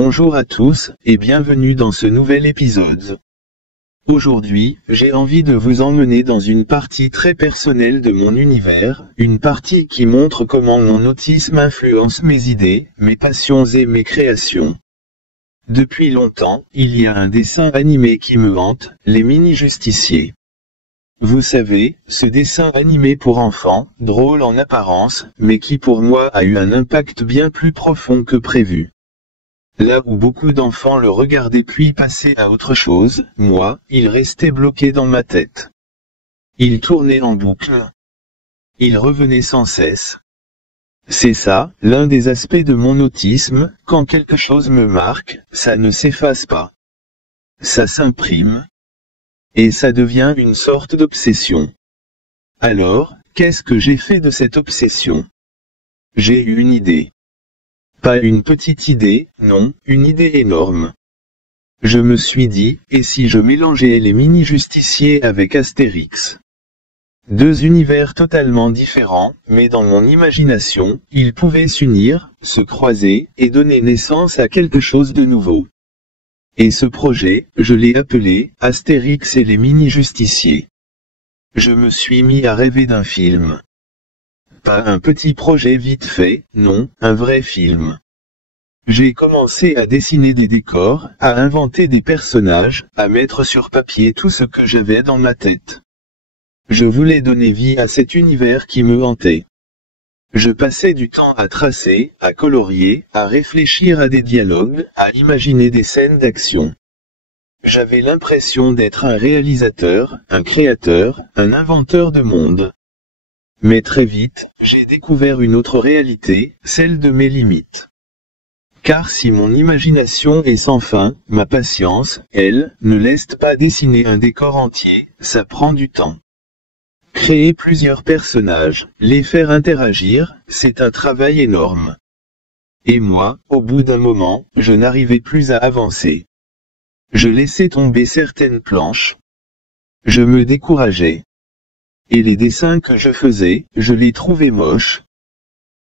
Bonjour à tous, et bienvenue dans ce nouvel épisode. Aujourd'hui, j'ai envie de vous emmener dans une partie très personnelle de mon univers, une partie qui montre comment mon autisme influence mes idées, mes passions et mes créations. Depuis longtemps, il y a un dessin animé qui me hante, Les Mini-Justiciers. Vous savez, ce dessin animé pour enfants, drôle en apparence, mais qui pour moi a eu un impact bien plus profond que prévu. Là où beaucoup d'enfants le regardaient puis passaient à autre chose, moi, il restait bloqué dans ma tête. Il tournait en boucle. Il revenait sans cesse. C'est ça, l'un des aspects de mon autisme, quand quelque chose me marque, ça ne s'efface pas. Ça s'imprime. Et ça devient une sorte d'obsession. Alors, qu'est-ce que j'ai fait de cette obsession? J'ai eu une idée. Pas une petite idée, non, une idée énorme. Je me suis dit, et si je mélangeais les mini-justiciers avec Astérix? Deux univers totalement différents, mais dans mon imagination, ils pouvaient s'unir, se croiser, et donner naissance à quelque chose de nouveau. Et ce projet, je l'ai appelé « Astérix et les mini-justiciers ». Je me suis mis à rêver d'un film. Pas un petit projet vite fait, non, un vrai film. J'ai commencé à dessiner des décors, à inventer des personnages, à mettre sur papier tout ce que j'avais dans ma tête. Je voulais donner vie à cet univers qui me hantait. Je passais du temps à tracer, à colorier, à réfléchir à des dialogues, à imaginer des scènes d'action. J'avais l'impression d'être un réalisateur, un créateur, un inventeur de monde. Mais très vite, j'ai découvert une autre réalité, celle de mes limites. Car si mon imagination est sans fin, ma patience, elle, ne laisse pas dessiner un décor entier, ça prend du temps. Créer plusieurs personnages, les faire interagir, c'est un travail énorme. Et moi, au bout d'un moment, je n'arrivais plus à avancer. Je laissais tomber certaines planches. Je me décourageais. Et les dessins que je faisais, je les trouvais moches.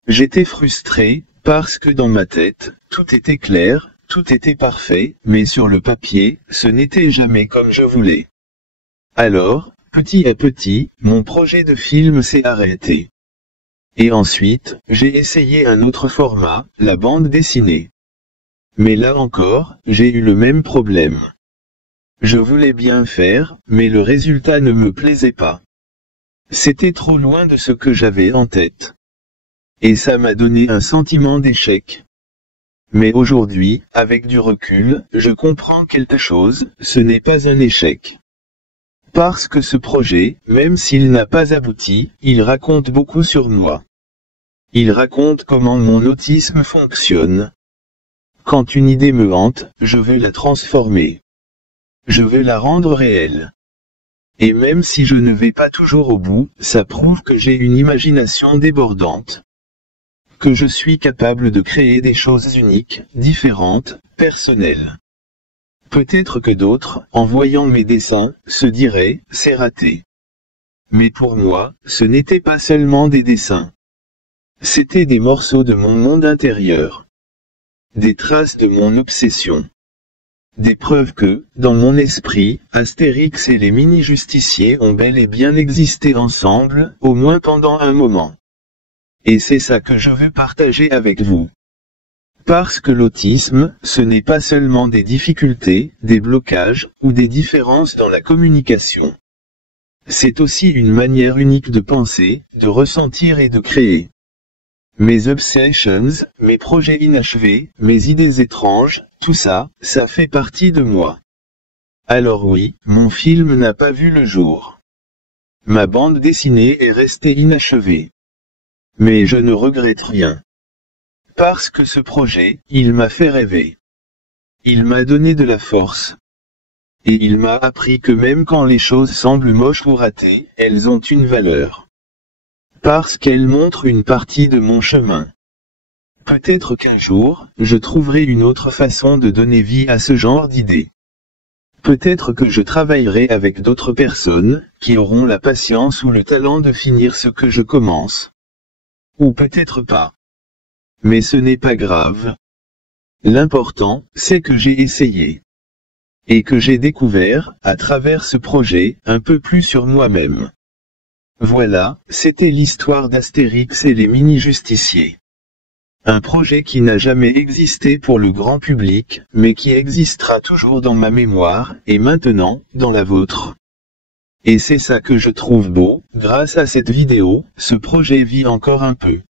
J'étais frustré, parce que dans ma tête, tout était clair, tout était parfait, mais sur le papier, ce n'était jamais comme je voulais. Alors, petit à petit, mon projet de film s'est arrêté. Et ensuite, j'ai essayé un autre format, la bande dessinée. Mais là encore, j'ai eu le même problème. Je voulais bien faire, mais le résultat ne me plaisait pas. C'était trop loin de ce que j'avais en tête. Et ça m'a donné un sentiment d'échec. Mais aujourd'hui, avec du recul, je comprends quelque chose, ce n'est pas un échec. Parce que ce projet, même s'il n'a pas abouti, il raconte beaucoup sur moi. Il raconte comment mon autisme fonctionne. Quand une idée me hante, je veux la transformer. Je veux la rendre réelle. Et même si je ne vais pas toujours au bout, ça prouve que j'ai une imagination débordante. Que je suis capable de créer des choses uniques, différentes, personnelles. Peut-être que d'autres, en voyant mes dessins, se diraient, c'est raté. Mais pour moi, ce n'était pas seulement des dessins. C'était des morceaux de mon monde intérieur. Des traces de mon obsession. Des preuves que, dans mon esprit, Astérix et les mini-justiciers ont bel et bien existé ensemble, au moins pendant un moment. Et c'est ça que je veux partager avec vous. Parce que l'autisme, ce n'est pas seulement des difficultés, des blocages, ou des différences dans la communication. C'est aussi une manière unique de penser, de ressentir et de créer. Mes obsessions, mes projets inachevés, mes idées étranges, tout ça, ça fait partie de moi. Alors oui, mon film n'a pas vu le jour. Ma bande dessinée est restée inachevée. Mais je ne regrette rien. Parce que ce projet, il m'a fait rêver. Il m'a donné de la force. Et il m'a appris que même quand les choses semblent moches ou ratées, elles ont une valeur. Parce qu'elles montrent une partie de mon chemin. Peut-être qu'un jour, je trouverai une autre façon de donner vie à ce genre d'idées. Peut-être que je travaillerai avec d'autres personnes, qui auront la patience ou le talent de finir ce que je commence. Ou peut-être pas. Mais ce n'est pas grave. L'important, c'est que j'ai essayé. Et que j'ai découvert, à travers ce projet, un peu plus sur moi-même. Voilà, c'était l'histoire d'Astérix et les mini-justiciers. Un projet qui n'a jamais existé pour le grand public, mais qui existera toujours dans ma mémoire, et maintenant, dans la vôtre. Et c'est ça que je trouve beau, grâce à cette vidéo, ce projet vit encore un peu.